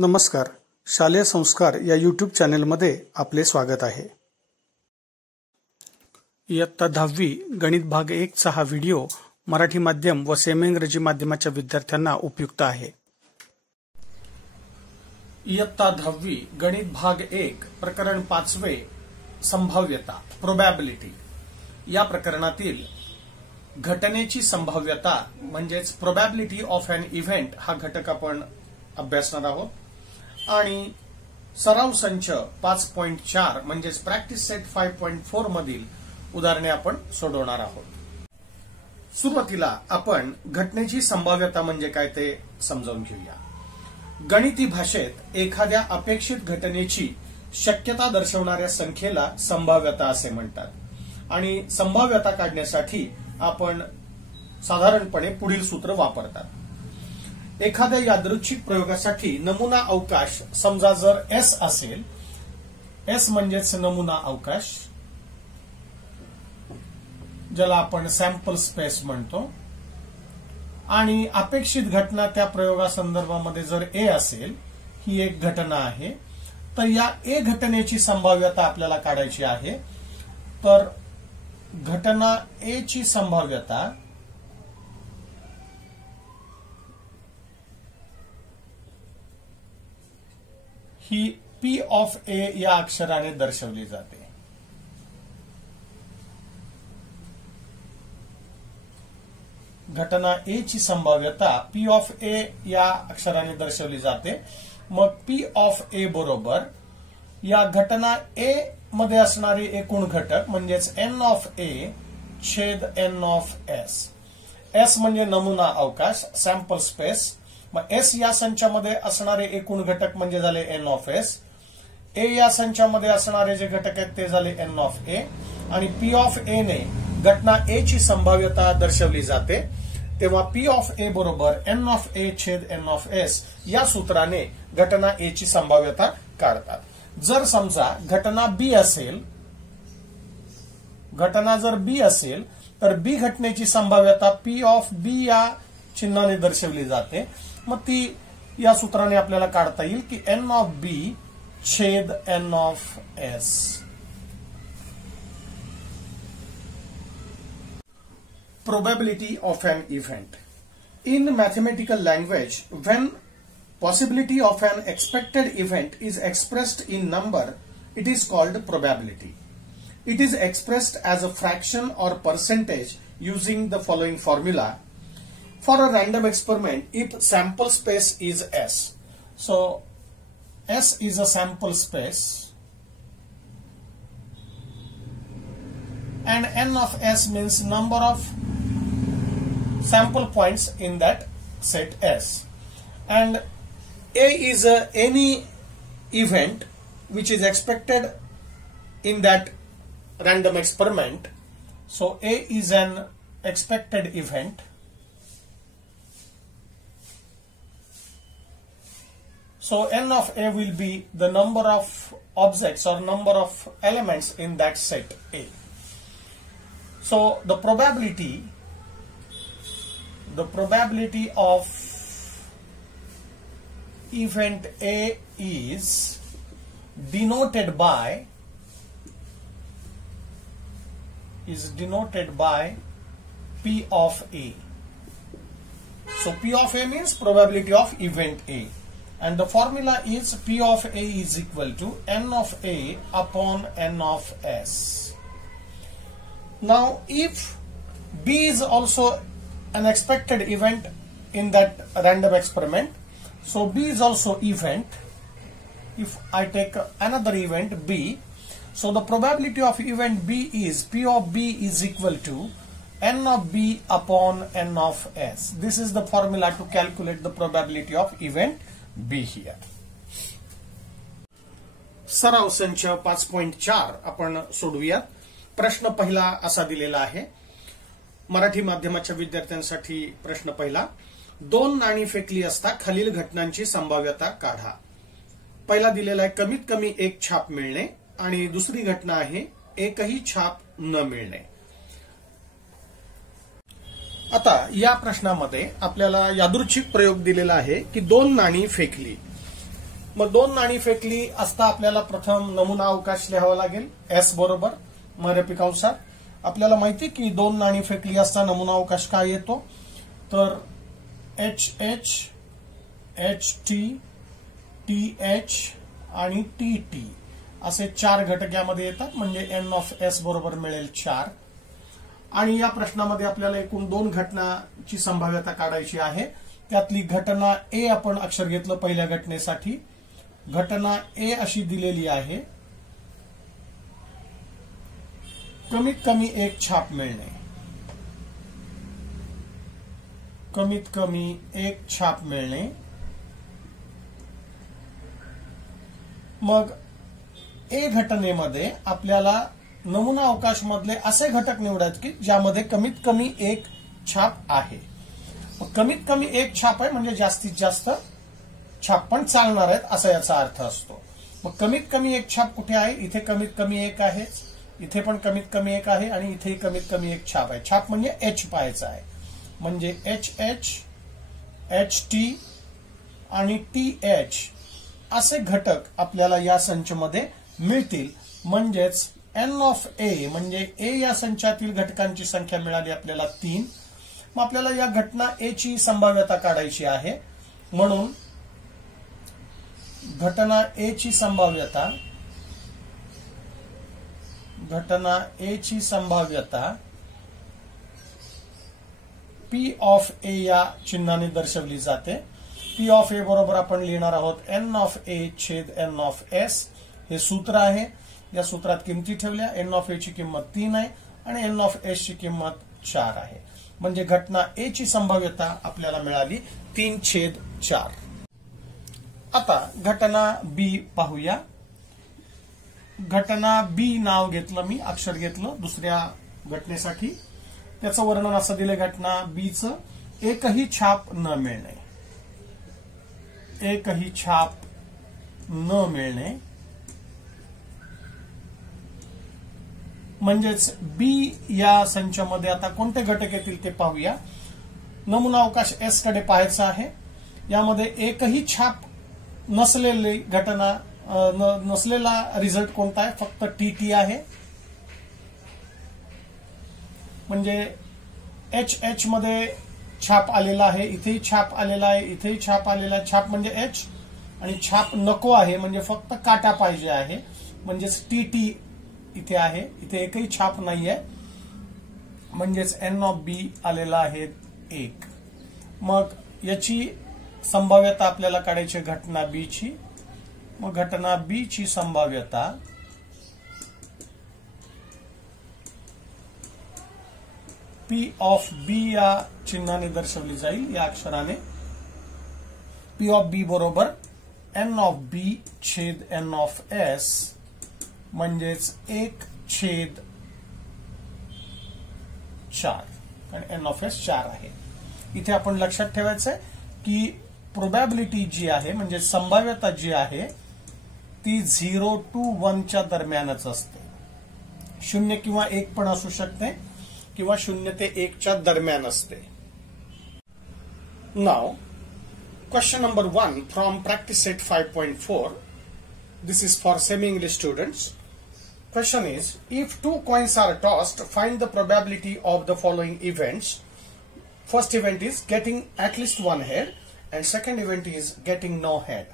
नमस्कार. शालेय संस्कार या यूट्यूब चॅनेलमध्ये आपले स्वागत आहे. इयत्ता 10वी गणित भाग 1 चा हा व्हिडिओ मराठी माध्यम व सेमी इंग्रजी माध्यमाच्या विद्यार्थ्यांना उपयुक्त आहे. इयत्ता 10वी गणित भाग 1 प्रकरण 5वे संभाव्यता प्रोबॅबिलिटी या प्रकरणातील घटनेची संभाव्यता म्हणजेच प्रोबॅबिलिटी ऑफ एन इव्हेंट हा घटक आपण अभ्यासणार आहोत आणि सराव संच 5.4 म्हणजेच प्रॅक्टिस सेट 5.4 मधील उदाहरणे आपण सोडवणार आहोत. सुरुवातीला आपण घटनेची संभाव्यता म्हणजे काय ते समजावून घेऊया. गणिती भाषेत एखाद्या अपेक्षित घटनेची शक्यता दर्शवणाऱ्या संख्येला संभाव्यता असे म्हणतात आणि संभाव्यता काढण्यासाठी आपण साधारणपणे पुढील सूत्र वापरतात. एखाद्या यादृच्छिक प्रयोगासाठी नमुना अवकाश समजा जर एस असेल, एस म्हणजेच नमुना अवकाश ज्याला आपण सॅम्पल स्पेस म्हणतो, आणि अपेक्षित घटना त्या प्रयोगासंदर्भामध्ये जर ए असेल, ही एक घटना आहे, तर या ए घटनेची संभाव्यता आपल्याला काढायची आहे. तर घटना ए ची संभाव्यता ही पी ऑफ ए या अक्षराने दर्शवली जाते. घटना ए ची संभाव्यता पी ऑफ ए या अक्षराने दर्शवली जाते. मग पी ऑफ ए बरोबर या घटना ए मध्ये असणारे एकूण घटक म्हणजेच एन ऑफ ए छेद एन ऑफ एस. एस म्हणजे नमुना अवकाश सॅम्पल स्पेस. मग एस या संचामध्ये असणारे एकूण घटक म्हणजे झाले एन ऑफ एस. ए या संचामध्ये असणारे जे घटक आहेत ते झाले एन ऑफ ए. आणि पी ऑफ ए ने घटना ए ची संभाव्यता दर्शवली जाते. तेव्हा पी ऑफ ए बरोबर एन ऑफ ए छेद एन ऑफ एस या सूत्राने घटना ए ची संभाव्यता काढतात. जर समजा घटना बी असेल, घटना जर बी असेल तर बी घटनेची संभाव्यता पी ऑफ बी या चिन्हाने दर्शवली जाते. मग ती या सूत्राने आपल्याला काढता येईल की एन ऑफ बी छेद N of S. Probability of an event. In mathematical language, when possibility of an expected event is expressed in number, it is called probability. It is expressed as a fraction or percentage using the following formula. For a random experiment, if sample space is S, so S is a sample space and n of S means number of sample points in that set S, and A is any event which is expected in that random experiment. So A is an expected event. So n of A will be the number of objects or number of elements in that set A. So the probability of event A is denoted by P of A. So P of A means probability of event A, and the formula is P of A is equal to n of A upon n of S. Now if B is also an expected event in that random experiment, so B is also event. If I take another event B, so the probability of event B is P of B is equal to n of B upon n of S. This is the formula to calculate the probability of event B here. सराव संच 5.4 आपण सोडवूया. प्रश्न पहिला असा दिलेला आहे. मराठी माध्यमाच्या विद्यार्थ्यांसाठी प्रश्न पहिला. 2 नाणी फेकली असता खालील घटनांची संभाव्यता काढा. पहिला दिलेला आहे कमीत कमी एक छाप मिळणे आणि दुसरी घटना आहे एकही छाप न मिळणे. आता या प्रश्नामध्ये आपल्याला यादृच्छिक प्रयोग दिलेला आहे की 2 नाणी फेकली मग 2 नाणी फेकली असता आपल्याला प्रथम नमुना अवकाश लिहावा लागेल एस बरोबर मर्यादित कंसात. आपल्याला माहिती की 2 नाणी फेकली असता नमुना अवकाश काय येतो तर HH, HT, TH आणि TT असे 4 घटक यामध्ये येतात. म्हणजे N ऑफ S बरोबर मिळेल 4. आणि या प्रश्नामध्ये आपल्याला एकूण 2 घटनाची संभाव्यता काढायची आहे. त्यातली घटना ए आपण अक्षर घेतलं पहिल्या घटनेसाठी. घटना ए अशी दिलेली आहे, कमीत कमी एक छाप मिळणे. कमीत कमी एक छाप मिळणे. मग ए घटनेमध्ये आपल्याला नमुना अवकाश मधले असे घटक निवडायचे की ज्यामध्ये कमीत कमी एक छाप आहे. कमीत कमी एक छाप आहे म्हणजे जास्तीत जास्त छाप पण चालणार आहेत असा याचा अर्थ असतो. मग कमीत कमी एक छाप कुठे आहे? इथे कमीत कमी एक आहे, इथे पण कमीत कमी एक आहे आणि इथे कमीत कमी एक छाप आहे. छाप म्हणजे एच पाहायचा आहे. म्हणजे HH, HT आणि TH असे घटक आपल्याला या संचमध्ये मिळतील. म्हणजेच N ऑफ A म्हणजे A या संचातील घटकांची संख्या मिळाली आपल्याला 3. मग आपल्याला या घटना A ची संभाव्यता काढायची आहे. म्हणून घटना A ची संभाव्यता P ऑफ A या चिन्हाने दर्शवली जाते. P ऑफ A बरोबर आपण लिहिणार आहोत N ऑफ A छेद N ऑफ S. हे सूत्र आहे. या सूत्रात किमती ठेवल्या. N ऑफ A ची किंमत 3 आहे आणि N ऑफ S ची किंमत 4 आहे. म्हणजे घटना A ची संभाव्यता आपल्याला मिळाली 3/4. आता घटना B पाहूया. घटना B नाव घेतलं मी, अक्षर घेतलं दुसऱ्या घटनेसाठी. त्याचं वर्णन असं दिलं घटना B चं, एकही छाप न मिळणे. एकही छाप न मिळणे म्हणजेच बी या संचामध्ये आता कोणते घटक येतील ते पाहूया. नमुना अवकाश एस कडे पाहायचा आहे. यामध्ये एकही छाप नसलेली घटना नसलेला रिझल्ट कोणता आहे? फक्त TT आहे. म्हणजे HH मध्ये छाप आलेला आहे, इथेही छाप आलेला आहे, इथेही छाप आलेला आहे. छाप म्हणजे H आणि छाप नको आहे म्हणजे फक्त काटा पाहिजे आहे. म्हणजेच TT इथे आहे, इथे एकही छाप नाहीये. म्हणजेच N ऑफ B आलेला आहे 1. मग याची संभाव्यता आपल्याला काढायची घटना B ची. मग घटना B ची संभाव्यता P ऑफ B या चिन्हाने दर्शवली जाईल, या अक्षराने. P ऑफ B बरोबर N ऑफ B छेद N ऑफ S म्हणजेच 1/4 आणि N ऑफ S 4 आहे. इथे आपण लक्षात ठेवायचंय की प्रोबॅबिलिटी जी आहे म्हणजे संभाव्यता जी आहे ती 0 to 1 च्या दरम्यानच असते. 0 किंवा 1 पण असू शकते किंवा 0 ते 1 च्या दरम्यान असते. Now question number 1 from practice set 5.4. This is for semi-English students. Question is, if 2 coins are tossed, find the probability of the following events. First event is getting at least one head and second event is getting no head.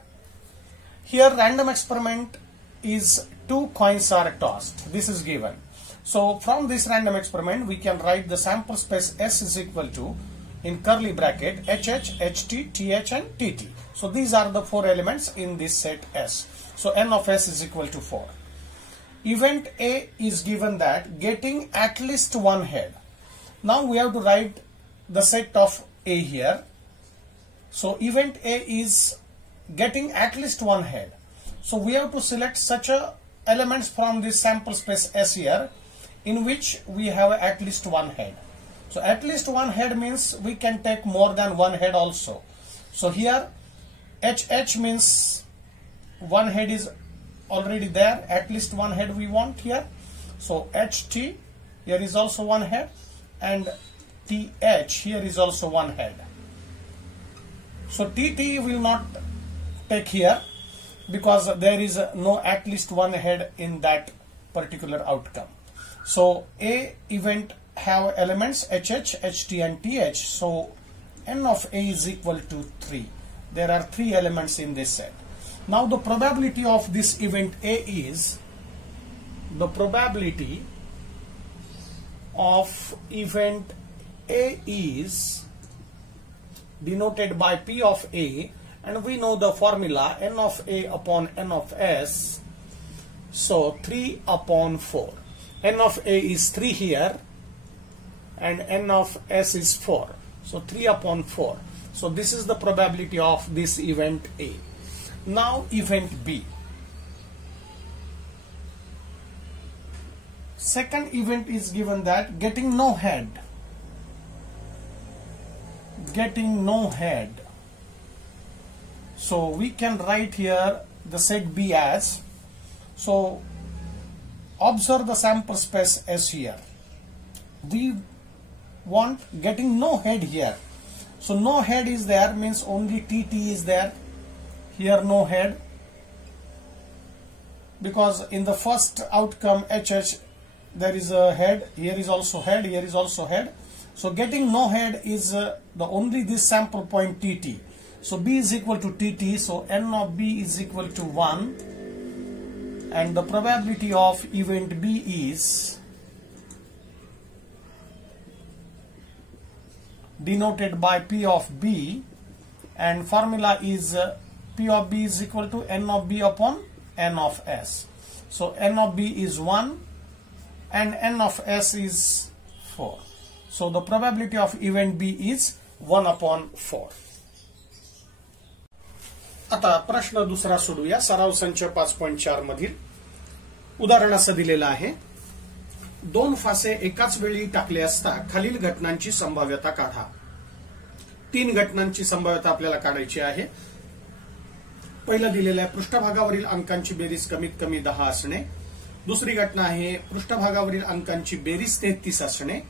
Here random experiment is 2 coins are tossed. This is given. So from this random experiment we can write the sample space S is equal to in curly bracket HH, HT, TH and TT. So these are the 4 elements in this set S. So N of S is equal to 4. Event A is given that getting at least one head. Now we have to write the set of A here. So event A is getting at least one head. So we have to select such a elements from this sample space S here in which we have at least one head. So at least one head means we can take more than one head also. So here HH means one head is already there, at least one head we want here. So HT here is also one head and TH here is also one head. So TT will not take here. because there is no at least one head in that particular outcome. So A event have elements HH, HT and TH. So n of A is equal to 3. There are 3 elements in this set. Now the probability of this event A is, the probability of event A is denoted by P of A, and we know the formula n of A upon n of S. So 3 upon 4. N of A is 3 here and n of S is 4. So 3 upon 4. So this is the probability of this event A. Now event B. Second event is given that getting no head. Getting no head. So we can write here the set B as, so observe the sample space S here. We want getting no head here. So no head is there means only TT is there. Here no head, because in the first outcome HH there is a head, here is also head, here is also head. So getting no head is the only this sample point TT. So B is equal to TT, so n of B is equal to 1, and the probability of event B is denoted by P of B, and formula is P of B is equal to n of B upon n of S. So n of B is 1 and n of S is 4. So the probability of event B is 1 upon 4. आता प्रश्न दुसरा सोडूया. सराव संच 5.4 मधील उदाहरण असं दिलेलं आहे. 2 फासे एकाच वेळी टाकले असता खालील घटनांची संभाव्यता काढा. 3 घटनांची संभाव्यता आपल्याला काढायची आहे. पहिलं दिलेलं आहे पृष्ठभागावरील अंकांची बेरीज कमीत कमी 10 असणे. दुसरी घटना आहे पृष्ठभागावरील अंकांची बेरीज 33 असणे.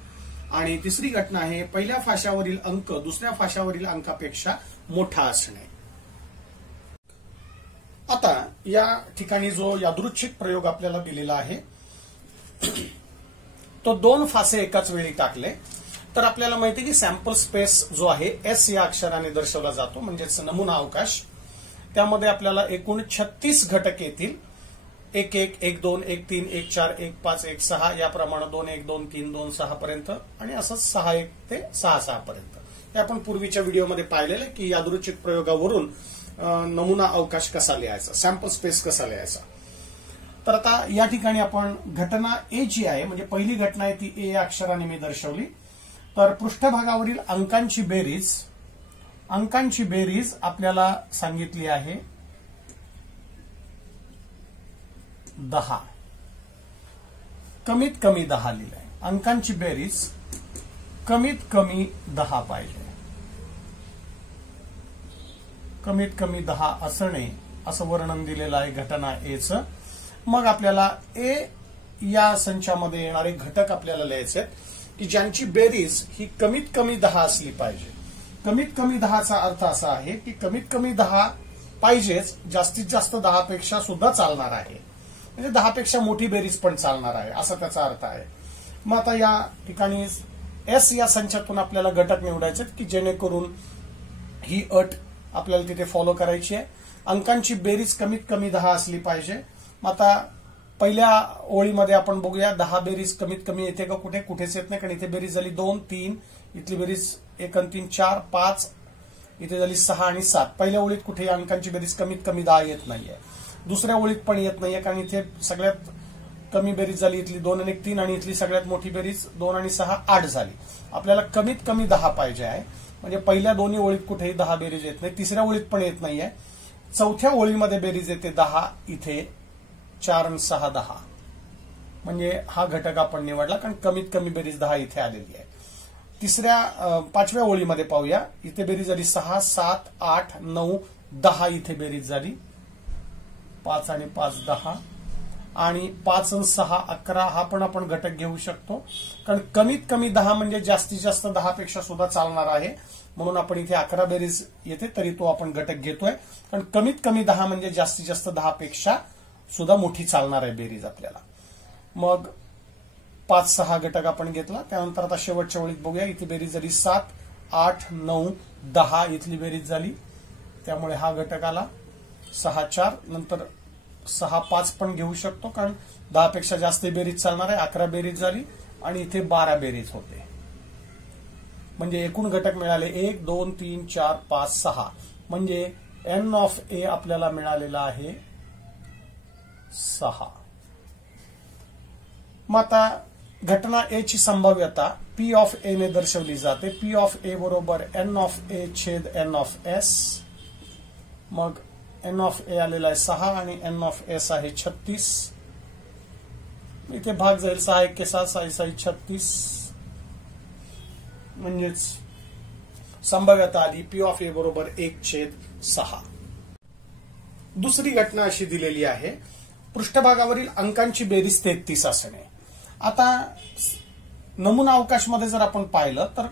आणि तिसरी घटना आहे पहिल्या फाशावरील अंक दुसऱ्या फाशावरील अंकापेक्षा मोठा असणे. आता या ठिकाणी जो यादृच्छिक प्रयोग आपल्याला दिलेला आहे तो 2 फासे एकाच वेळी टाकले तर आपल्याला माहिती आहे की सॅम्पल स्पेस जो आहे एस या अक्षराने दर्शवला जातो, म्हणजेच नमुना अवकाश. त्यामध्ये आपल्याला एकूण 36 घटक येतील. 1 1 1 2 1 3 1 4 1 5 1 6 याप्रमाणे 2 1 2 3 2 6 पर्यंत आणि असंच 6 1 ते 6 6 पर्यंत. हे आपण पूर्वीच्या व्हिडिओमध्ये पाहिलेलं की यादृच्छिक प्रयोगावरून नमुना अवकाश कसा लिहायचा, सॅम्पल स्पेस कसा लिहायचा. तर आता या ठिकाणी आपण घटना ए जी आहे, म्हणजे पहिली घटना आहे ती ए या अक्षराने मी दर्शवली. तर पृष्ठभागावरील अंकांची बेरीज आपल्याला सांगितली आहे 10. कमीत कमी 10 लिहिलंय. अंकांची बेरीज कमीत कमी 10 पाहिजे. कमीत कमी 10 असणे असं वर्णन दिलेलं आहे घटना एचं. मग आपल्याला ए या संचामध्ये येणारे घटक आपल्याला लिहायचे की ज्यांची बेरीज ही कमीत कमी 10 असली पाहिजे. कमीत कमी 10चा अर्थ असा आहे की कमीत कमी 10 पाहिजेच, जास्तीत जास्त 10 पेक्षा सुद्धा चालणार आहे, म्हणजे 10 पेक्षा मोठी बेरीज पण चालणार आहे असा त्याचा अर्थ आहे. मग आता या ठिकाणी एस या संचातून आपल्याला घटक निवडायचे की जेणेकरून ही अट आपल्याला तिथे फॉलो करायची आहे. अंकांची बेरीज कमीत कमी 10 असली पाहिजे. मग आता पहिल्या ओळीमध्ये आपण बघूया 10 बेरीज कमीत कमी येते का, कुठेच येत नाही, कारण इथे बेरीज झाली 2 3, इथली बेरीज 1 आणि 3 4 5, इथे झाली 6 आणि 7. पहिल्या ओळीत कुठे अंकांची बेरीज कमीत कमी 10 येत नाहीये. दुसऱ्या ओळीत पण येत नाहीये, कारण इथे सगळ्यात कमी बेरीज झाली इथली 2 आणि 1 3, आणि इथली सगळ्यात मोठी बेरीज 2 आणि 6 8 झाली. आपल्याला कमीत कमी 10 पाहिजे आहे, म्हणजे पहिल्या दोन्ही ओळीत कुठेही 10 बेरीज येत नाही, तिसऱ्या ओळीत पण येत नाहीये. चौथ्या ओळीमध्ये बेरीज येते 10, इथे 4 आणि 6 10, म्हणजे हा घटक आपण निवडला कारण कमीत कमी बेरीज 10 इथे आलेली आहे. पाचव्या ओळीमध्ये पाहूया, इथे बेरीज झाली 6 7 8 9 10, इथे बेरीज झाली 5 आणि 5 10, आणि 5 आणि 6 11. हा पण आपण घटक घेऊ शकतो कारण कमीत कमी 10 म्हणजे जास्तीत जास्त 10 पेक्षा सुद्धा चालणार आहे. म्हणून आपण इथे 11 बेरीज येते तरी तो आपण घटक घेतोय, कारण कमीत कमी 10 म्हणजे जास्तीत जास्त 10 पेक्षा सुद्धा मोठी चालणार आहे बेरीज आपल्याला. मग 5-6 घटक आपण घेतला. त्यानंतर आता शेवटच्या ओळीत बघूया. इथे बेरीज झाली 7, 8, 9, 10 इथली बेरीज झाली, त्यामुळे हा घटक आला 6, 4. नंतर 6, 5 पण घेऊ शकतो, कारण 10 पेक्षा जास्त बेरीज चालणार आहे. 11 बेरीज झाली आणि इथे 12 बेरीज होते. म्हणजे एकूण घटक मिळाले 1, 2, 3, 4, 5, 6. म्हणजे n ऑफ ए आपल्याला मिळालेला आहे 6. मग आता घटना ए ची संभाव्यता पी ऑफ ए ने दर्शवली जाते. पी ऑफ ए बरोबर n ऑफ ए छेद n ऑफ एस. मग n ऑफ ए आलेला आहे 6 आणि n ऑफ एस आहे 36. इथे भाग जाईल 6 1 6 6 6 36. म्हणजेच संभाव्यता आली पी ऑफ ए बरोबर 1/6. दुसरी घटना अशी दिलेली आहे, पृष्ठभागावरील अंकांची बेरीज 33 असणे. आता नमुना अवकाशमध्ये जर आपण पाहिलं तर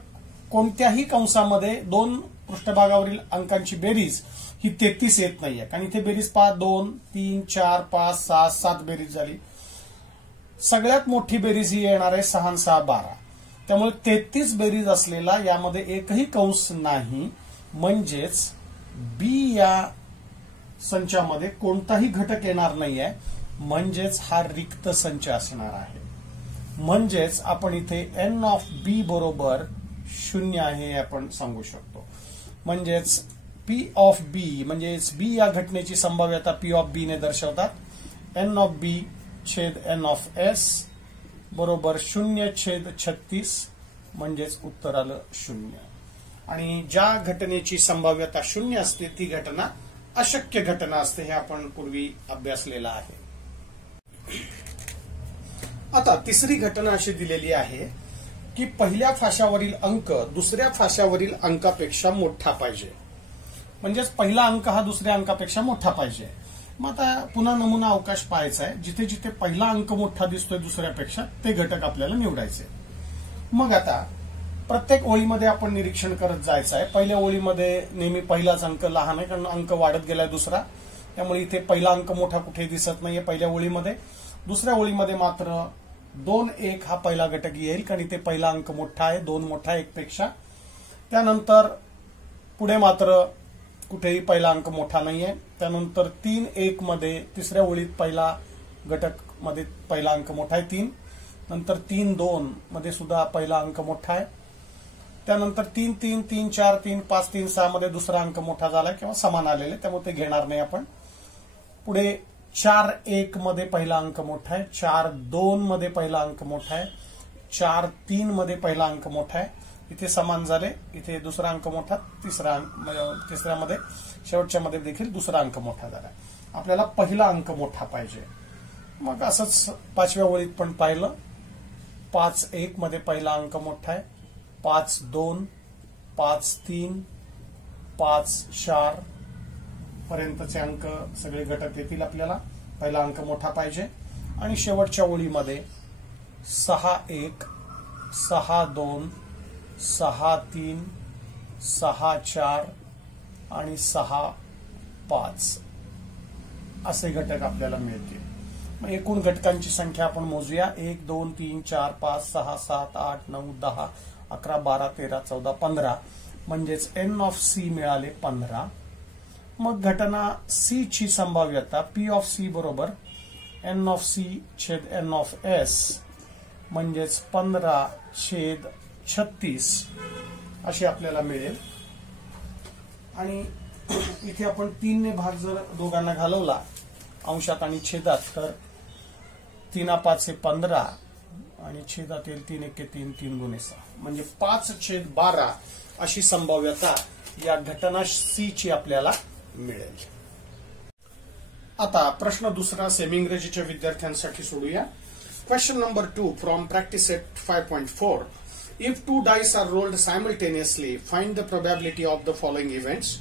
कोणत्याही कंसामध्ये 2 पृष्ठभागावरील अंकांची बेरीज ही 33 येत नाहीये, कारण इथे बेरीज पहा 2, 3, 4, 5, 6, 7 बेरीज झाली. सगळ्यात मोठी बेरीज ही येणार आहे 6 आणि 6 12. त्यामुळे 33 बेरीज असलेला यामध्ये एकही कंस नाही. म्हणजेच बी या संचामध्ये कोणताही घटक येणार नाहीये. म्हणजेच हा रिक्त संच असणार आहे. म्हणजेच आपण इथे n ऑफ बी बरोबर 0 आहे हे आपण सांगू शकतो. म्हणजेच पी ऑफ बी म्हणजेच बी या घटनेची संभाव्यता पी ऑफ बी ने दर्शवतात. n ऑफ बी छेद n ऑफ एस बरोबर 0/36. म्हणजेच उत्तर आलं 0. आणि ज्या घटनेची संभाव्यता 0 असते ती घटना अशक्य घटना असते, हे आपण पूर्वी अभ्यासलेलं आहे. आता तिसरी घटना अशी दिलेली आहे की पहिल्या फाशावरील अंक दुसऱ्या फाशावरील अंकापेक्षा मोठा पाहिजे. म्हणजेच पहिला अंक हा दुसऱ्या अंकापेक्षा मोठा पाहिजे. मग आता पुन्हा नमुना अवकाश पाहायचा आहे. जिथे जिथे पहिला अंक मोठा दिसतोय दुसऱ्यापेक्षा ते घटक आपल्याला निवडायचे. मग आता प्रत्येक ओळीमध्ये आपण निरीक्षण करत जायचं आहे. पहिल्या ओळीमध्ये नेहमी पहिलाच अंक लहान आहे, कारण अंक वाढत गेलाय दुसरा, त्यामुळे इथे पहिला अंक मोठा कुठे दिसत नाहीये पहिल्या ओळीमध्ये. दुसऱ्या ओळीमध्ये मात्र 2, 1 हा पहिला घटक येईल, कारण इथे पहिला अंक मोठा आहे, 2 मोठा 1 पेक्षा. त्यानंतर पुढे मात्र कुठेही पहिला अंक मोठा नाहीये. त्यानंतर 3, 1 मध्ये तिसऱ्या ओळीत पहिला घटक मध्ये पहिला अंक मोठा आहे 3. नंतर 3, 2 मध्ये सुद्धा पहिला अंक मोठा आहे. त्यानंतर 3, 3, 3, 4, 3, 5, 3, 6 मध्ये दुसरा अंक मोठा झाला किंवा समान आलेले, त्यामुळे ते घेणार नाही आपण. पुढे 4, 1 मध्ये पहिला अंक मोठा आहे. 4, 2 मध्ये पहिला अंक मोठा आहे. 4, 3 मध्ये पहिला अंक मोठा आहे. इथे समान झाले. इथे दुसरा अंक मोठा, तिसऱ्यामध्ये शेवटच्या मध्ये देखील दुसरा अंक मोठा झाला. आपल्याला पहिला अंक मोठा पाहिजे. मग असंच 5व्या ओळीत पण पाहिलं. 5, 1 मध्ये पहिला अंक मोठा आहे. 5, 2, 5, 3, 5, 4 पर्यंतचे अंक सगळे घटक येतील. आपल्याला पहिला अंक मोठा पाहिजे. आणि शेवटच्या ओळीमध्ये 6, 1, 6, 2, 6, 3, 6, 4 आणि 6, 5 असे घटक आपल्याला मिळतील. मग एकूण घटकांची संख्या आपण मोजूया. 1, 2, 3, 4, 5, 6, 7, 8, 9, 10, 11, 12, 13, 14, 15. म्हणजेच n ऑफ सी मिळाले 15. मग घटना सी ची संभाव्यता पी ऑफ सी बरोबर n ऑफ सी छेद n ऑफ एस म्हणजेच 15/36 अशी आपल्याला मिळेल. आणि इथे आपण 3 ने भाग जर दोघांना घालवला अंशात आणि छेदात, तर 3 5 15 आणि छेदात येईल 3 1 3 3 गुणे 6 म्हणजे 5/12 अशी संभाव्यता या घटना सी ची आपल्याला मिळेल. आता प्रश्न दुसरा सेमी इंग्रजीच्या विद्यार्थ्यांसाठी सोडूया. Question number 2 from practice set 5.4. If 2 dice are rolled simultaneously, find the probability of the following events.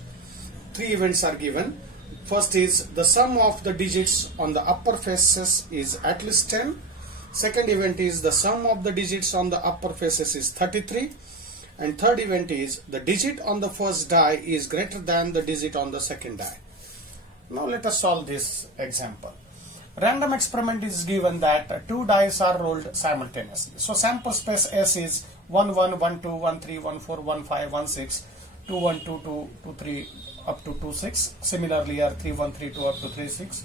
3 events are given. First is the sum of the digits on the upper faces is at least 10. Second event is the sum of the digits on the upper faces is 33. And third event is the digit on the first die is greater than the digit on the second die. Now let us solve this example. Random experiment is given that two dice are rolled simultaneously. So sample space S is 1 1 1 2 1 3 1 4 1 5 1 6 2 1 2 2 2 3 up to 2 6. Similarly here 3 1 3 2 up to 3 6,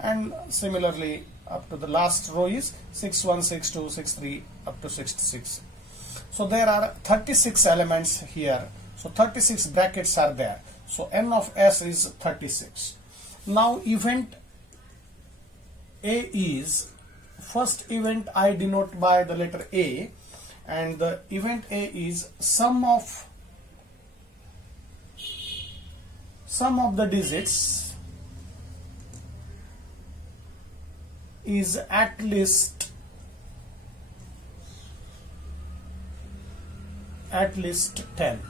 and similarly up to the last row is 6 1 6 2 6 3 up to 66. So there are 36 elements here. So 36 brackets are there. So n of S is 36. Now event A is, first event I denote by the letter A, and the event A is sum of the digits is at least 10.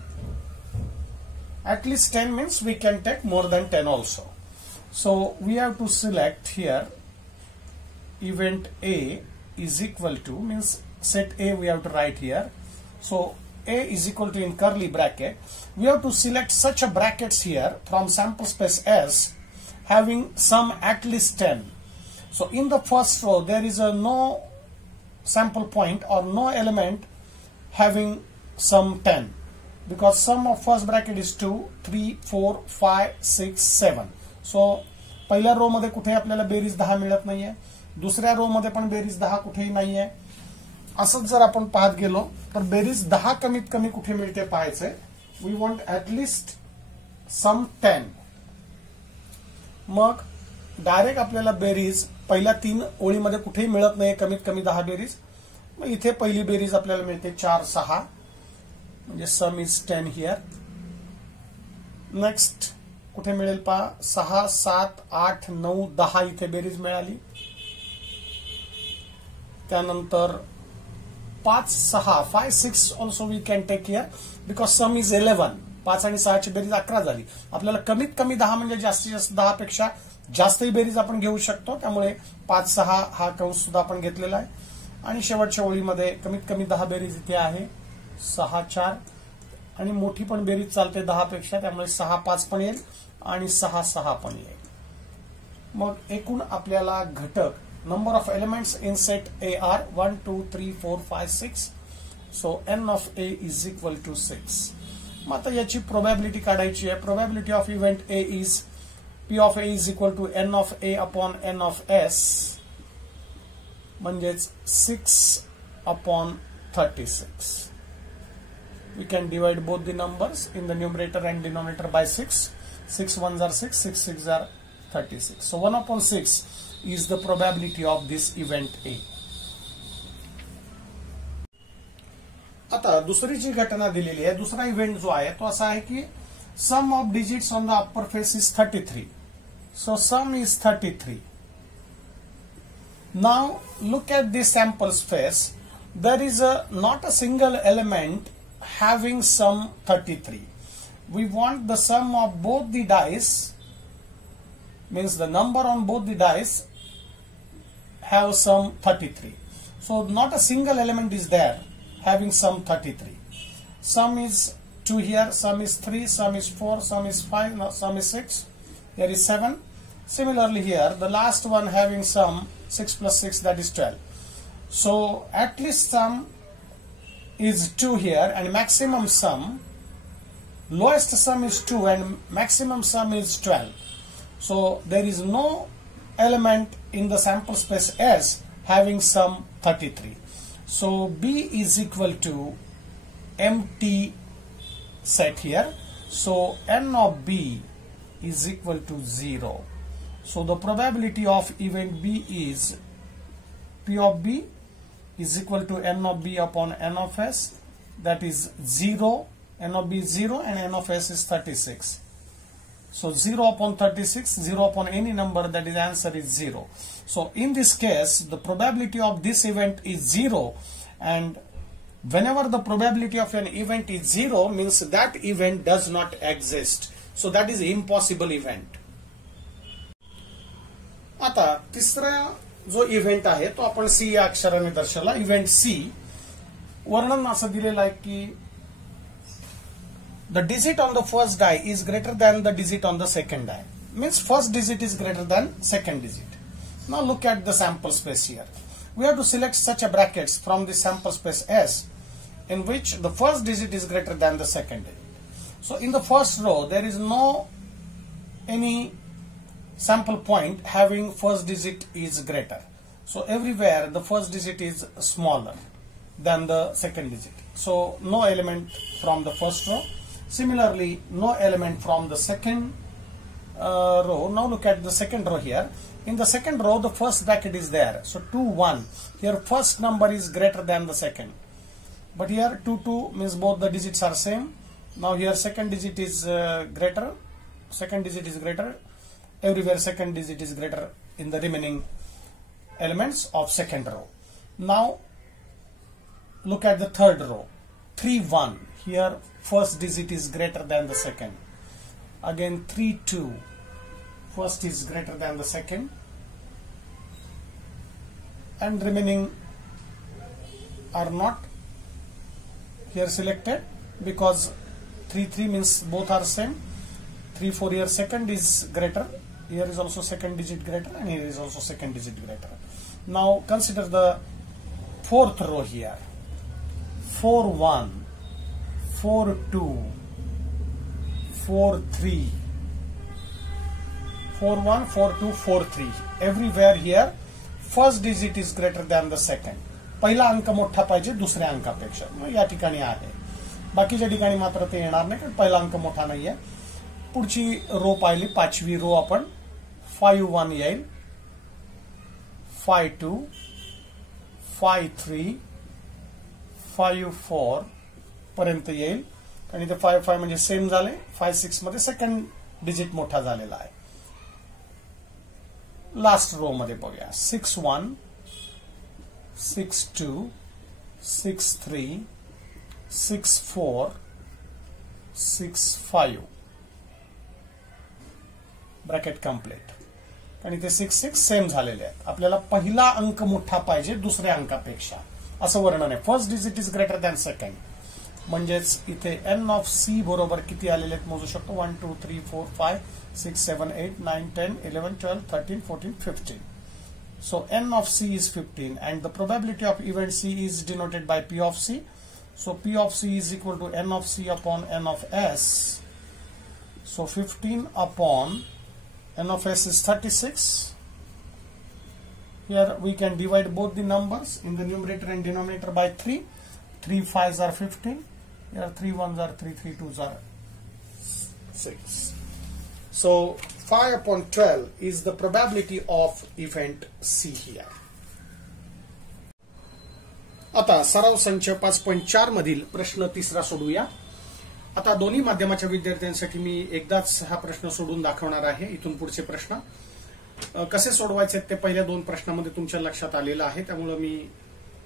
At least 10 means we can take more than 10 also. So we have to select here event A is equal to, means set A we have to write here. So A is equal to in curly bracket. We have to select such a brackets here from sample space S having sum at least 10. So in the first row there is a no sample point or no element having sum 10, because sum of first bracket is 2, 3, 4, 5, 6, 7. So पहिल्या row मध्ये कुठे आपल्याला बेरीज 10 मिळत नाहीये, दुसऱ्या row मध्ये पण बेरीज 10 कुठेही नाहीये. असंच जर आपण पाहत गेलो तर बेरीज 10 कमीत कमी कुठे मिळते पाहायचे. वी वॉन्ट ऍटलिस्ट सम 10. मग डायरेक्ट आपल्याला बेरीज पहिल्या 3 ओळीमध्ये कुठेही मिळत नाही कमीत कमी 10 बेरीज. मग इथे पहिली बेरीज आपल्याला मिळते 4 6, म्हणजे सम इज 10 हियर. नेक्स्ट कुठे मिळेल पहा 6 7 8 9 10 इथे बेरीज मिळाली. त्यानंतर 5 6 5 6 also we can take here because sum is 11. 5 आणि 6 ची बेरीज 11 झाली. आपल्याला कमीत कमी 10 म्हणजे जास्तीत जास्त 10 पेक्षा जास्तही बेरीज आपण घेऊ शकतो. त्यामुळे 5 6 हा कंस सुद्धा आपण घेतलेला आहे. आणि शेवटच्या ओळीमध्ये कमीत कमी 10 बेरीज इथे आहे 6 4, आणि मोठी पण बेरीज चालते 10 पेक्षा, त्यामुळे 6 5 पण येईल आणि 6 6 पण येईल. मग एकूण आपल्याला घटक number of elements in set A are 1 2 3 4 5 6. So n of A is equal to 6. मग आता याची प्रोबॅबिलिटी काढायची आहे. Probability of event A is P of A is equal to n of A upon n of S, म्हणजेच 6 upon 36. We can divide both the numbers in the numerator and denominator by 6. 6 1s are 6, 6 6s are 36. So 1 upon 6 is the probability of this event A. आता दुसरी जी घटना दिलेली आहे, दुसरा event जो आहे तो असा आहे की sum of digits on the upper face is 33. So sum is 33. Now look at this sample space. There is not a single element having sum 33. We want the sum of both the dice, means the number on both the dice have sum 33. So not a single element is there having sum 33. Sum is 2 here, sum is 3, sum is 4, sum is 5, no, sum is 6, here is 7. Similarly here the last one having sum 6 plus 6, that is 12. So at least sum is 2 here, and maximum sum, lowest sum is 2 and maximum sum is 12. So there is no element in the sample space S having sum 33. So B is equal to empty set here. So n of B is equal to 0. So the probability of event B is P of B is equal to n of B upon n of S, that is 0. N of B is 0 and n of S is 36. So 0 upon 36, 0 upon any number, that is answer is 0. So in this case the probability of this event is 0, and whenever the probability of an event is 0 means that event does not exist. So that is impossible event. आता तिसरा जो event आहे तो आपण C या अक्षराने दर्शवला. Event C वर्णन असं दिलेलं आहे की the digit on the first die is greater than the digit on the second die. Means first digit is greater than second digit. Now look at the sample space here. We have to select such a brackets from the sample space S in which the first digit is greater than the second digit. So in the first row there is no any sample point having first digit is greater. So everywhere the first digit is smaller than the second digit. So no element from the first row. Similarly, no element from the second row. Now look at the second row here. In the second row, the first bracket is there. So 2, 1. Here first number is greater than the second. But here 2, 2 means both the digits are same. Now here second digit is greater. Second digit is greater. Everywhere second digit is greater in the remaining elements of second row. Now look at the third row. 3, 1. Here first digit is greater than the second. Again 3, 2. First is greater than the second. And remaining are not here selected because 3, 3 means both are same. 3, 4 here second is greater. Here is also second digit greater and here is also second digit greater. Now consider the fourth row here. 4, 1. 4, 2, 4, 3, 4, 1, 4, 2, 4, 3. Everywhere here first digit is greater than the second. पहिला अंक मोठा पाहिजे दुसऱ्या अंकापेक्षा. या ठिकाणी आहे. बाकीच्या ठिकाणी मात्र ते येणार नाही कारण पहिला अंक मोठा नाहीये. पुढची रो पाहिली पाचवी रो आपण 5, 1 येईल. 5, 2, 5, 3, 5, 4 पर्यंत येईल आणि ते 5, 5 म्हणजे सेम झाले. 5, 6 मध्ये सेकंड डिजिट मोठा झालेला आहे. लास्ट रो मध्ये बघूया. 6, 1, 6, 2, 6, 3, 6, 4, 6, 5 ब्रॅकेट कंप्लीट. आणि ते 6, 6 सेम झालेले आहेत. आपल्याला पहिला अंक मोठा पाहिजे दुसऱ्या अंकापेक्षा असं वर्णन आहे. First digit is greater than second. म्हणजेच इथे एन ऑफ सी बरोबर किती आलेले आहेत मोजू शकतो. 1, 2, 3, 4, 5, 6, 7, 8, 9, 10, 11, 12, 13, 14, 15. So n of c is 15 and the probability of event c is denoted by p of c. So p of c is equal to n of c upon n of s. So 15 upon n of s is 36. Here we can divide both the numbers in the numerator and denominator by 3. 3 5s are 15. Here 3 1s are 3, 3 2s are 6. So 5 upon 12 is the probability of event C here. आता सराव संच 5.4 मधील प्रश्न तिसरा सोडूया. आता दोन्ही माध्यमाच्या विद्यार्थ्यांसाठी मी एकदाच हा प्रश्न सोडून दाखवणार आहे. इथून पुढचे प्रश्न कसे सोडवायचे ते पहिल्या दोन प्रश्नामध्ये तुमच्या लक्षात आलेलं आहे. त्यामुळे मी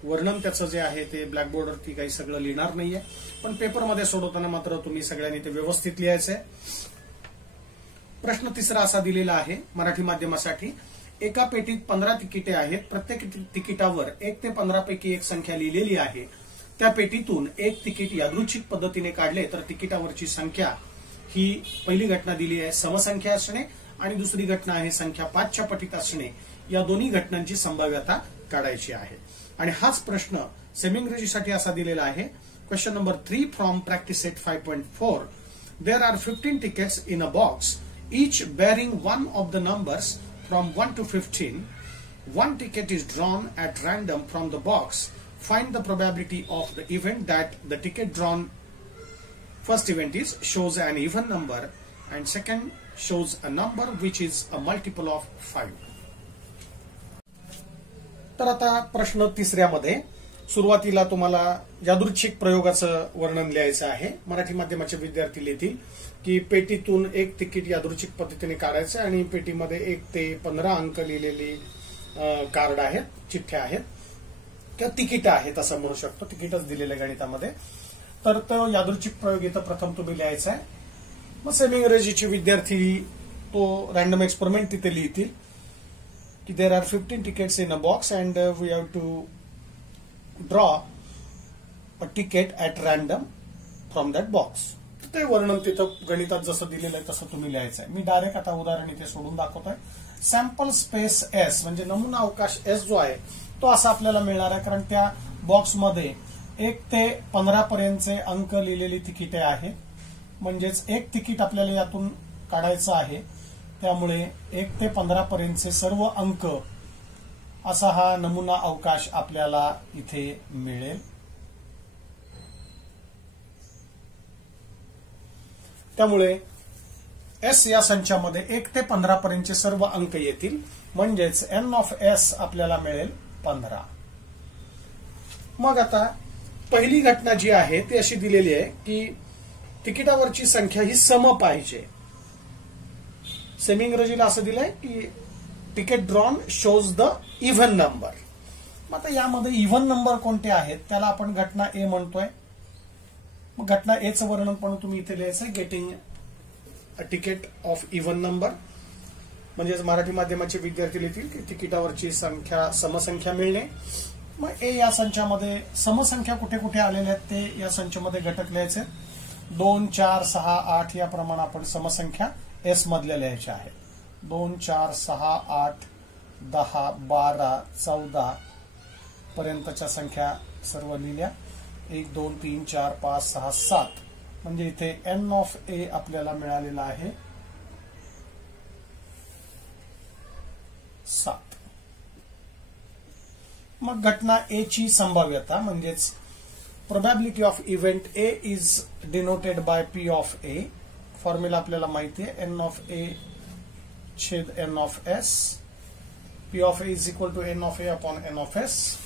वर्णन त्याचं जे आहे ते ब्लॅकबोर्डवरती काही सगळं लिहिणार नाहीये. पण पेपरमध्ये सोडवताना मात्र तुम्ही सगळ्यांनी ते व्यवस्थित लिहायचंय. प्रश्न तिसरा असा दिलेला आहे मराठी माध्यमासाठी. एका पेटीत 15 तिकिटे आहेत. प्रत्येक तिकिटावर 1 ते 15 पैकी एक संख्या लिहिलेली आहे. त्या पेटीतून एक तिकीट यादृच्छिक पद्धतीने काढले तर तिकिटावरची संख्या ही पहिली घटना दिली आहे समसंख्या असणे आणि दुसरी घटना आहे संख्या 5च्या पटीत असणे. या दोन्ही घटनांची संभाव्यता काढायची आहे. आणि हाच प्रश्न सेमी इंग्रजीसाठी असा दिलेला आहे. Question number 3 from practice set 5.4. There are 15 tickets in a box, each bearing one of the numbers from 1 to 15. One ticket is drawn at random from the box. Find the probability of the event that the ticket drawn first event is shows an even number and second shows a number which is a multiple of 5. तर आता प्रश्न तिसऱ्यामध्ये सुरुवातीला तुम्हाला यादृच्छिक प्रयोगाचं वर्णन लिहायचं आहे. मराठी माध्यमाचे विद्यार्थी लिहितील की पेटीतून एक तिकीट यादृच्छिक पद्धतीने काढायचं आणि पेटीमध्ये 1 ते 15 अंक लिहिलेली कार्ड आहेत, चिठ्ठ्या आहेत किंवा तिकीटं आहेत असं म्हणू शकतो. तिकीटच दिलेले गणितामध्ये. तर तो यादृच्छिक प्रयोग इथं प्रथम तुम्ही लिहायचा आहे. मग सेमी इंग्रजीचे विद्यार्थी तो रॅन्डम एक्सपेरिमेंट तिथे लिहितील की there are 15 tickets in a box and we have to draw a ticket at random from that box. ते वर्णन तिथं गणितात जसं दिलेलं आहे तसं तुम्ही लिहायचं आहे. मी डायरेक्ट आता उदाहरण इथे सोडून दाखवतोय. सॅम्पल स्पेस एस म्हणजे नमुना अवकाश एस जो आहे तो असा आपल्याला मिळणार आहे, कारण त्या बॉक्समध्ये 1 ते 15 पर्यंतचे अंक लिहिलेली तिकिटे आहेत. म्हणजेच एक तिकीट आपल्याला यातून काढायचं आहे, त्यामुळे 1 ते 15 पर्यंतचे सर्व अंक असा हा नमुना अवकाश आपल्याला इथे मिळेल. त्यामुळे एस या संचामध्ये 1 ते 15 पर्यंतचे सर्व अंक येतील. म्हणजेच एन ऑफ एस आपल्याला मिळेल 15. मग आता पहिली घटना जी आहे ती अशी दिलेली आहे की तिकिटावरची संख्या ही सम पाहिजे. सेमी इंग्रजीला असं दिलंय की ticket drawn shows the even number. मग आता यामध्ये इव्हन नंबर कोणते आहेत त्याला आपण घटना ए म्हणतोय. मग घटना ए चं वर्णन पण तुम्ही इथे लिहायचं, getting a ticket of even number. म्हणजेच मराठी माध्यमाचे विद्यार्थी लिहितील की तिकिटावरची संख्या समसंख्या मिळणे. मग ए या संचामध्ये समसंख्या कुठे कुठे आलेल्या आहेत ते या संचामध्ये घटक लिहायचे. 2, 4, 6, 8 याप्रमाणे आपण समसंख्या एस मधल्या लिहायच्या आहेत. 2, 4, 6, 8, 10, 12, 14 पर्यंतच्या संख्या सर्व लिहिल्या. 1, 2, 3, 4, 5, 6, 7 म्हणजे इथे एन ऑफ ए आपल्याला मिळालेला आहे 7. मग घटना ए ची संभाव्यता म्हणजेच probability of event A is denoted by P of A. Formula आपल्याला माहिती आहे, एन ऑफ ए छेद N of S. P of A is equal to N of A upon N of S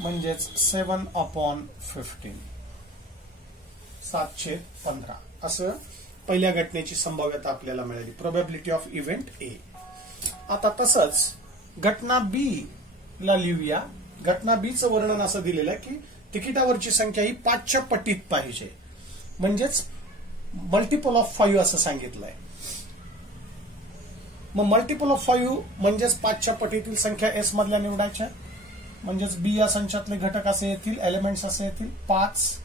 म्हणजेच 7/15 7/15 असं पहिल्या घटनेची संभाव्यता आपल्याला मिळाली, प्रोबॅबिलिटी ऑफ इव्हेंट ए. आता तसंच घटना बी ला लिहूया. घटना बी चं वर्णन असं दिलेलं आहे की तिकिटावरची संख्या ही 5च्या पटीत पाहिजे. म्हणजेच मल्टिपल ऑफ 5 असं सांगितलंय. मग मल्टिपल ऑफ 5 म्हणजेच 5च्या पटीतील संख्या एस मधल्या निवडायच्या. म्हणजेच बी या संचातले घटक असे येतील, एलिमेंट्स असे येतील 5,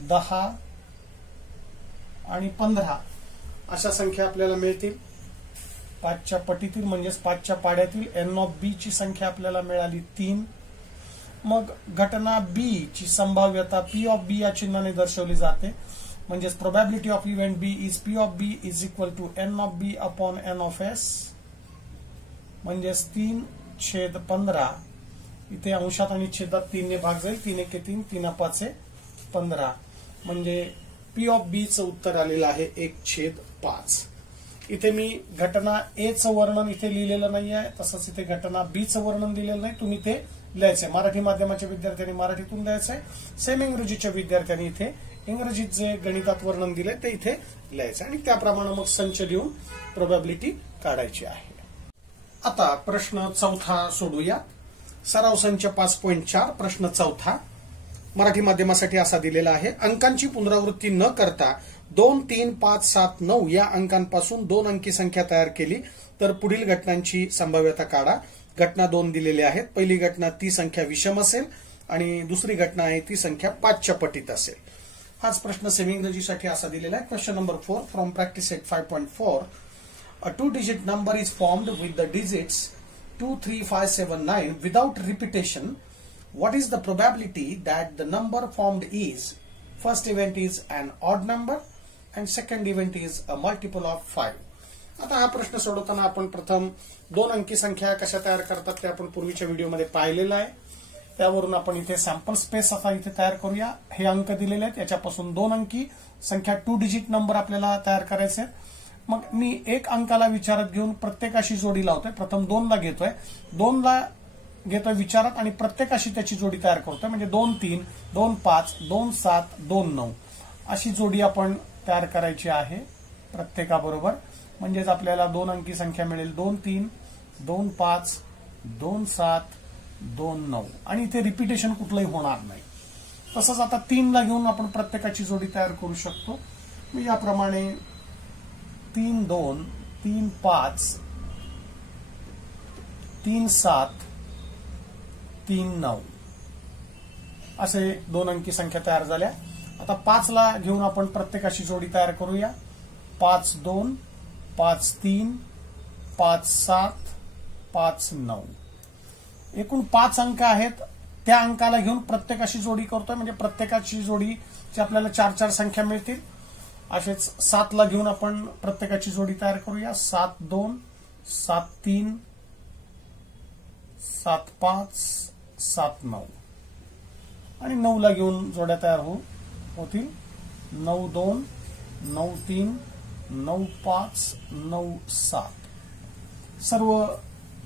10 आणि 15 अशा संख्या आपल्याला मिळतील. 5च्या पटीतील म्हणजेच 5च्या पाड्यातील एन ऑफ बी ची संख्या आपल्याला मिळाली 3. मग घटना बी ची संभाव्यता पी ऑफ बी या चिन्हाने दर्शवली जाते. म्हणजेच probability of event B is P of B is equal to N of B upon N of S. म्हणजेच 3/15. इथे अंशात आणि छेदात 3 ने भाग जाईल. 3 1 3, 3 5 15. म्हणजे पी ऑफ बी चं उत्तर आलेलं आहे 1/5. इथे मी घटना ए चं वर्णन इथे लिहिलेलं नाही आहे, तसंच इथे घटना बी चं वर्णन दिलेलं नाही. तुम्ही ते लिहायचंय. मराठी माध्यमाच्या विद्यार्थ्यांनी मराठीतून लिहायचंय. सेमी इंग्रजीच्या विद्यार्थ्यांनी इथे इंग्रजीत जे गणितात वर्णन दिलंय ते इथे लिहायचं आणि त्याप्रमाणे मग संच लिहून प्रोबॅबिलिटी काढायची आहे. आता प्रश्न चौथा सोडूया. सराव संच 5.4 प्रश्न चौथा मराठी माध्यमासाठी असा दिलेला आहे. अंकांची पुनरावृत्ती न करता 2, 3, 5, 7, 9 या अंकांपासून 2 अंकी संख्या तयार केली तर पुढील घटनांची संभाव्यता काढा. घटना 2 दिलेली आहेत. पहिली घटना ती संख्या विषम असेल आणि दुसरी घटना आहे ती संख्या 5च्या पटीत असेल. हाच प्रश्न सेमी इंग्रजीसाठी असा दिलेला आहे. Question number 4 from practice set 5.4 a 2-digit number is formed with the digits 2, 3, 5, 7, 9 without repetition. What is the probability that the number formed is first event is an odd number and second event is a multiple of 5. आता हा प्रश्न सोडवताना आपण प्रथम 2 अंकी संख्या कशा तयार करतात ते आपण पूर्वीच्या व्हिडिओमध्ये पाहिलेलं आहे. त्यावरून आपण इथे सॅम्पल स्पेस आता इथे तयार करूया. हे अंक दिलेले आहेत, याच्यापासून 2 अंकी संख्या 2-digit नंबर आपल्याला तयार करायचे. मग मी 1 अंकाला विचारात घेऊन प्रत्येकाशी जोडी लावतोय. प्रथम 2 ला घेतोय, 2 ला घेतोय विचारात आणि प्रत्येकाशी त्याची जोडी तयार करतोय. म्हणजे 2, 3, 2, 5, 2, 7, 2, 9 अशी जोडी आपण तयार करायची आहे प्रत्येकाबरोबर. म्हणजेच आपल्याला 2 अंकी संख्या मिळेल 2, 3, 2, 5, 2, 7, 2, 9 आणि इथे रिपिटेशन कुठलंही होणार नाही. तसंच आता 3 ला घेऊन आपण प्रत्येकाची जोडी तयार करू शकतो. मी याप्रमाणे 3, 2, 3, 5, 3, 7, 3, 9 असे 2 अंकी संख्या तयार झाल्या. आता 5 ला घेऊन आपण प्रत्येकाची जोडी तयार करूया. 5 2 5 3 5 7 5 9. एकूण 5 अंक आहेत. त्या अंकाला घेऊन प्रत्येकाची जोडी करतोय, म्हणजे प्रत्येकाची जोडीची आपल्याला 4-4 संख्या मिळतील. असेच 7 ला घेऊन आपण प्रत्येकाची जोडी तयार करूया. 7 2 7 3 7 5 7 9. आणि 9 ला घेऊन जोड्या तयार होतील. 9 2 9 3 9 5 9 7. सर्व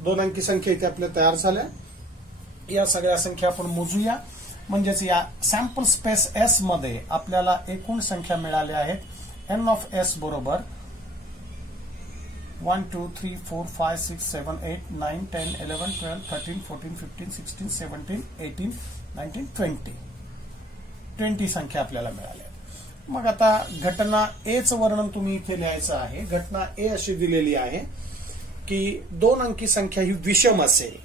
2 अंकी संख्या इथे आपल्या तयार झाल्या. या सगळ्या संख्या आपण मोजूया. म्हणजेच या सॅम्पल स्पेस एस मध्ये आपल्याला एकूण संख्या मिळाल्या आहेत. एन ऑफ एस बरोबर 1 2 3 4 5 6 7 8 9 10 11 12 13 14 15 16 17 18 19 20. 20 संख्या आपल्याला मिळाल्या. मग आता घटना ए चं वर्णन तुम्ही इथे लिहायचं आहे. घटना ए अशी दिलेली आहे की 2 अंकी संख्या ही विषम असेल,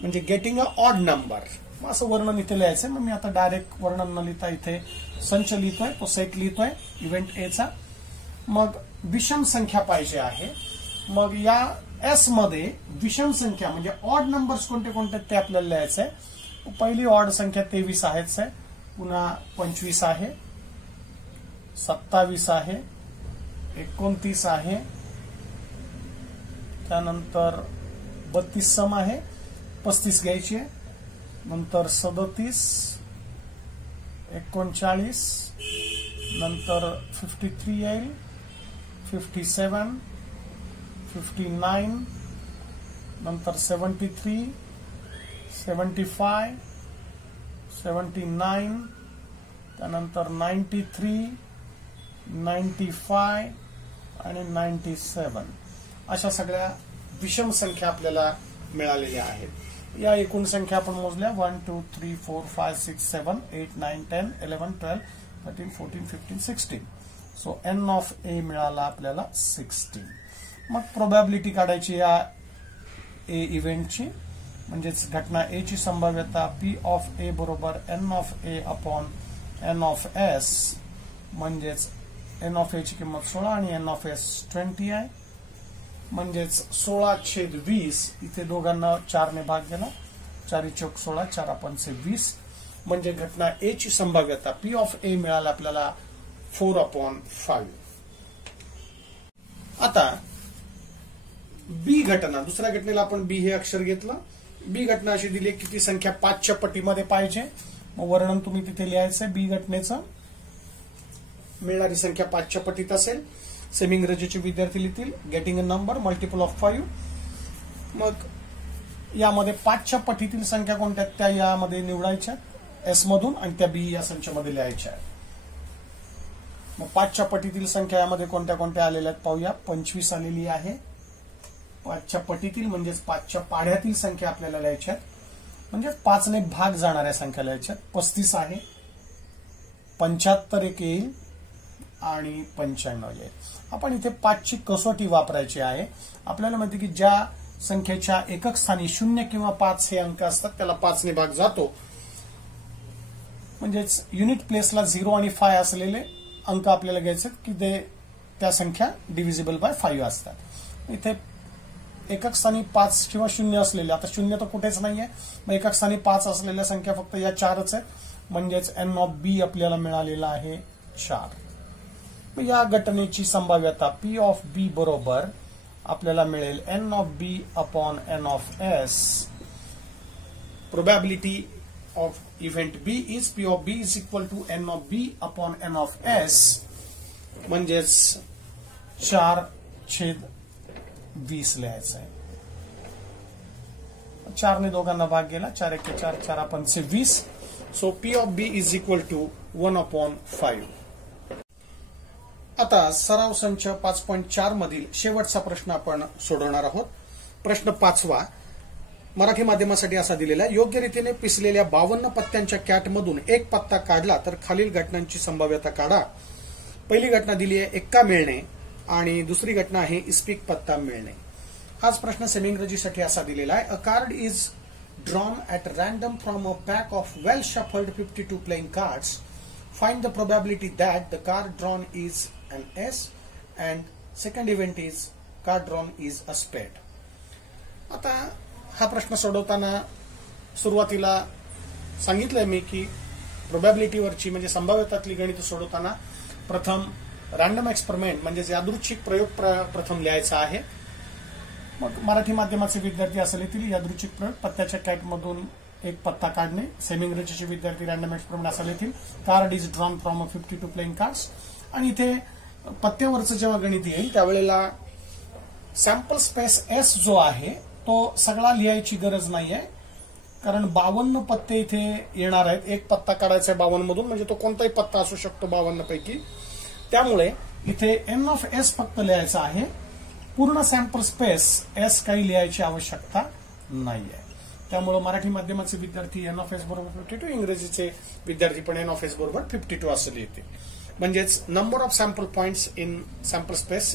म्हणजे गेटिंग अ ऑड नंबर, असं वर्णन इथे लिहायचंय. मग मी आता डायरेक्ट वर्णन न लिहिता इथे संच लिहितोय, तो सेट लिहितोय इव्हेंट ए चा. मग विषम संख्या पाहिजे आहे. मग या एस मध्ये विषम संख्या म्हणजे ऑड नंबर्स कोणते कोणते ते आपल्याला लिहायचंय. पहिली ऑड संख्या 23 आहेच आहे, पुन्हा 25 आहे, 27 आहे, 29 आहे, त्यानंतर 32 सम आहे, 35 घ्यायची आहे, नंतर 37, 39, नंतर 53 येईल, 57, 59, नंतर 73, 75, 79, त्यानंतर 93, 95 आणि 97. अशा सगळ्या विषम संख्या आपल्याला मिळालेल्या आहेत. या एकूण संख्या आपण मोजल्या. 1 2 3 4 5 6 7 8 9 10 11 12 13 14 15 16. सो एन ऑफ ए मिळाला आपल्याला 16. मग प्रोबॅबिलिटी काढायची या ए इव्हेंटची, म्हणजेच घटना ए ची संभाव्यता पी ऑफ ए बरोबर N of A upon N of S, म्हणजेच एन ऑफ ए ची किंमत 16 आणि एन ऑफ एस 20 आहे. म्हणजेच 16/20. इथे दोघांना 4 ने भाग गेला. 4 चौक 16, 4 पंचे 20. म्हणजे घटना ए ची संभाव्यता पी ऑफ ए मिळाला आपल्याला 4/5. आता बी घटना, दुसऱ्या घटनेला आपण बी हे अक्षर घेतलं. बी घटना अशी दिली, किती संख्या 5च्या पटीमध्ये पाहिजे. मग वर्णन तुम्ही तिथे लिहायचंय. बी घटनेचं मिळणारी संख्या 5च्या पटीत असेल. सेमी इंग्रजीचे विद्यार्थी लिहितील getting a number multiple of 5. मग यामध्ये 5च्या पटीतील संख्या कोणत्या त्या यामध्ये निवडायच्या एस मधून आणि त्या बी या संचामध्ये लिहायच्या. मग 5च्या पटीतील संख्या यामध्ये कोणत्या कोणत्या आलेल्या आहेत पाहूया. 25 आलेली आहे. 5च्या पटीतील म्हणजेच 5च्या पाढ्यातील संख्या आपल्याला लिहायच्या आहेत, म्हणजे 5 ने भाग जाणाऱ्या संख्या लिहायच्या. 35 आहे, 75 एक येईल आणि 95 येईल. आपण इथे 5ची कसोटी वापरायची आहे. आपल्याला माहिती की ज्या संख्येच्या एकक स्थानी 0 किंवा 5 हे अंक असतात त्याला 5 ने भाग जातो. म्हणजेच युनिट प्लेसला 0 आणि 5 असलेले अंक आपल्याला घ्यायचे की त्या संख्या डिव्हिजिबल बाय 5 असतात. इथे एकक स्थानी 5 किंवा 0 असलेले, आता 0 तर कुठेच नाहीये, मग एकक स्थानी 5 असलेल्या संख्या फक्त या 4च आहेत. म्हणजेच एन ऑफ बी आपल्याला मिळालेला आहे 4. या घटनेची संभाव्यता पी ऑफ बी बरोबर आपल्याला मिळेल N of B upon N of S. Probability of event B is P of B is equal to N of B upon N of S, म्हणजेच 4/20 लिहायचं आहे. 4 ने दोघांना भाग गेला. 4 1 4, 4 पंचे 20. So P of B is equal to 1/5. आता सराव संच 5.4 मधील शेवटचा प्रश्न आपण सोडवणार आहोत. प्रश्न 5वा मराठी माध्यमासाठी असा दिलेला आहे. योग्य रीतीने पिसलेल्या 52 पत्त्यांच्या कॅटमधून एक पत्ता काढला तर खालील घटनांची संभाव्यता काढा. पहिली घटना दिली आहे एक्का मिळणे आणि दुसरी घटना आहे इस्पिक पत्ता मिळणे. हाच प्रश्न सेमी इंग्रजीसाठी असा दिलेला आहे. अ card is drawn at random from a pack of well shuffled 52 playing cards find the probability that the card drawn is an S and second event is card drawn is a spade. आता हा प्रश्न सोडवताना सुरुवातीला सांगितलंय मी की प्रोबॅबिलिटीवरची म्हणजे संभाव्यतातली गणित सोडवताना प्रथम रॅन्डम एक्सपेरिमेंट म्हणजे यादृच्छिक प्रयोग प्रथम लिहायचा आहे. मग मराठी माध्यमाचे विद्यार्थी असले तरी यादृच्छिक प्रयोग पत्त्याच्या कॅटमधून एक पत्ता काढणे. सेमी इंग्रजीचे विद्यार्थी रॅन्डम एक्सपेरिमेंट असले तरी card is drawn from 52 playing cards. आणि इथे पत्त्यावरचं जेव्हा गणित येईल त्यावेळेला सॅम्पल स्पेस एस जो आहे तो सगळा लिहायची गरज नाहीये, कारण 52 पत्ते इथे येणार आहेत. एक पत्ता काढायचा आहे 52 मधून, म्हणजे तो कोणताही पत्ता असू शकतो 52 पैकी. त्यामुळे इथे एन ऑफ एस फक्त लिहायचा आहे. पूर्ण सॅम्पल स्पेस एस काही लिहायची आवश्यकता नाहीये. त्यामुळे मराठी माध्यमाचे विद्यार्थी एन ऑफ एस बरोबर 52, इंग्रजीचे विद्यार्थी पण एन ऑफ एस बरोबर 52 असं लिहितील. म्हणजेच number of sample points in sample space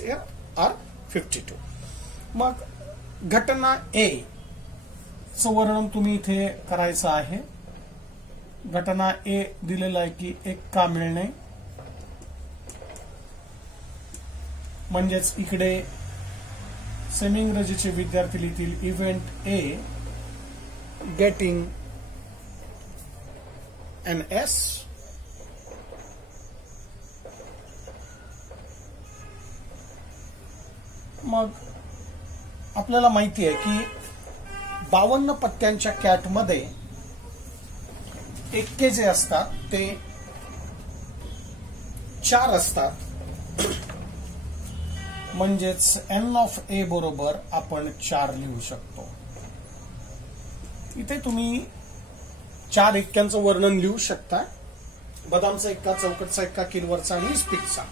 are 52. मग घटना ए चं वर्णन तुम्ही इथे करायचं आहे. घटना ए दिलेला आहे की एक का मिळणे, म्हणजेच इकडे सेमी इंग्रजीचे विद्यार्थी लिहितील event A getting N S, मग आपल्याला माहिती आहे की 52 पत्त्यांच्या कॅटमध्ये एक्के जे असतात ते 4 असतात. म्हणजेच एन ऑफ ए बरोबर आपण 4 लिहू शकतो. इथे तुम्ही 4 एक्क्यांचं वर्णन लिहू शकता. बदामचा एक्का, चौकटचा एक्का, किलवरचा आणि इस्पिकचा.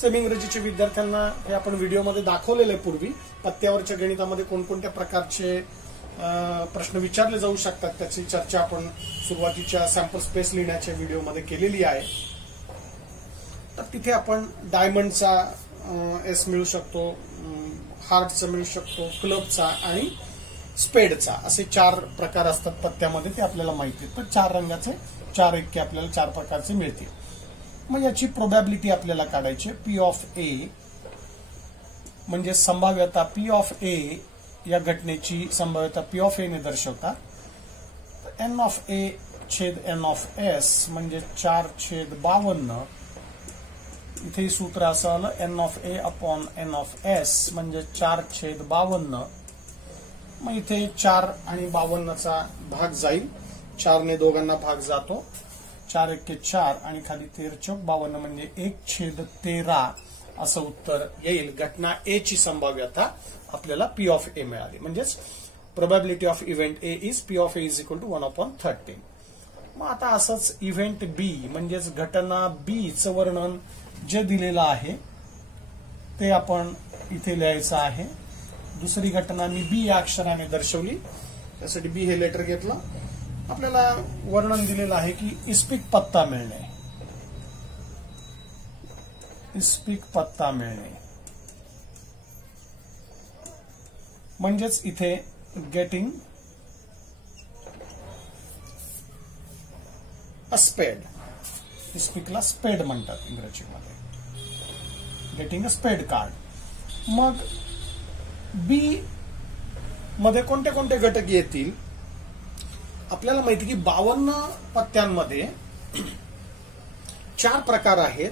सेमी इंग्रजीच्या विद्यार्थ्यांना हे आपण व्हिडिओमध्ये दाखवलेले पूर्वी. पत्त्यावरच्या गणितामध्ये कोणकोणत्या प्रकारचे प्रश्न विचारले जाऊ शकतात त्याची चर्चा आपण सुरुवातीच्या सॅम्पल स्पेस लिहिण्याच्या व्हिडिओमध्ये केलेली आहे. तर तिथे आपण डायमंडचा एस मिळू शकतो, हार्टचा मिळू शकतो, क्लबचा आणि स्पेडचा, असे 4 प्रकार असतात पत्त्यामध्ये, ते आपल्याला माहिती आहे. तर 4 रंगाचे 4 एक्के आपल्याला 4 प्रकारचे मिळतील. मग याची प्रोबॅबिलिटी आपल्याला काढायची. पी ऑफ ए म्हणजे संभाव्यता पी ऑफ ए या घटनेची संभाव्यता पी ऑफ ए ने दर्शवतात. एन ऑफ ए छेद एन ऑफ एस म्हणजे 4/52. इथे सूत्र असं आलं N of A upon N of S म्हणजे 4/52. मग इथे 4 आणि 52चा भाग जाईल. 4 ने दोघांना भाग जातो. 4 एक्के 4 आणि खाली 13×52 म्हणजे 1/13 असं उत्तर येईल. घटना ए ची संभाव्यता आपल्याला पी ऑफ ए मिळाली. म्हणजेच probability of event A is P of A is equal to 1/13. मग आता असंच इव्हेंट बी म्हणजेच घटना बी चं वर्णन जे दिलेलं आहे ते आपण इथे लिहायचं आहे. दुसरी घटना मी बी या अक्षराने दर्शवली, त्यासाठी बी हे लेटर घेतलं. आपल्याला वर्णन दिलेलं आहे की इस्पिक पत्ता मिळणे, इस्पिक पत्ता मिळणे म्हणजेच इथे गेटिंग अ स्पेड. इस्पिकला स्पेड म्हणतात इंग्रजीमध्ये. गेटिंग अ स्पेड कार्ड. मग बी मध्ये कोणते कोणते घटक येतील आपल्याला माहिती की 52 पत्त्यांमध्ये 4 प्रकार आहेत.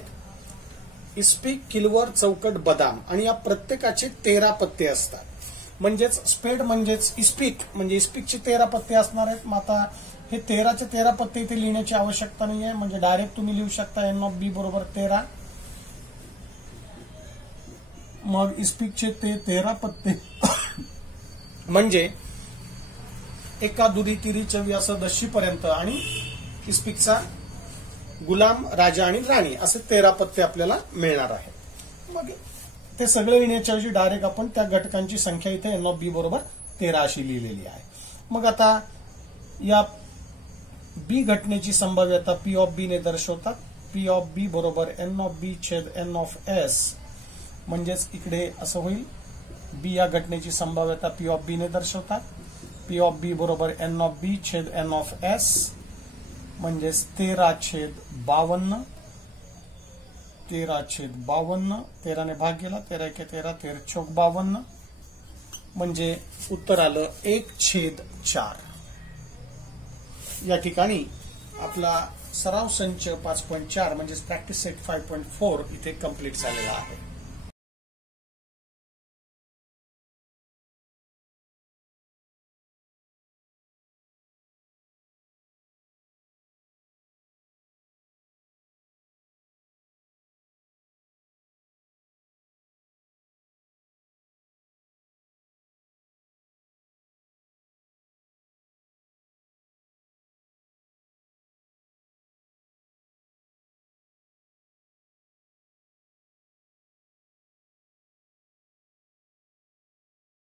इस्पिक, किलवर, चौकट, बदाम आणि या प्रत्येकाचे 13 पत्ते असतात. म्हणजेच स्पेड म्हणजेच इस्पिक म्हणजे इस्पिकचे 13 पत्ते असणार आहेत. मग आता हे 13चे 13 पत्ते इथे लिहिण्याची आवश्यकता नाही आहे, म्हणजे डायरेक्ट तुम्ही लिहू शकता एन ऑफ बी बरोबर 13. मग इस्पिकचे ते 13 पत्ते म्हणजे एका दुरी तिरी चवी असं 10 पर्यंत आणि इस्पिकचा गुलाम, राजा आणि राणी असे 13 पत्ते आपल्याला मिळणार आहेत. मग ते सगळे लिहिण्याच्या ऐवजी डायरेक्ट आपण त्या घटकांची संख्या इथे एन ऑफ बी बरोबर 13 अशी लिहिलेली आहे. मग आता या बी घटनेची संभाव्यता पी ऑफ बी ने दर्शवतात. पी ऑफ बी बरोबर एन ऑफ बी छेद एन ऑफ एस म्हणजेच इकडे असं होईल. बी या घटनेची संभाव्यता पी ऑफ बी ने दर्शवतात. पी ऑफ बी बरोबर एन ऑफ बी छेद एन ऑफ एस म्हणजेच 13/52. 13/52. 13 ने भाग गेला. 13 एके 13, 13 चौक 52. म्हणजे उत्तर आलं 1/4. या ठिकाणी आपला सराव संच 5.4 म्हणजेच प्रॅक्टिस सेट 5.4 इथे कंप्लीट झालेला आहे.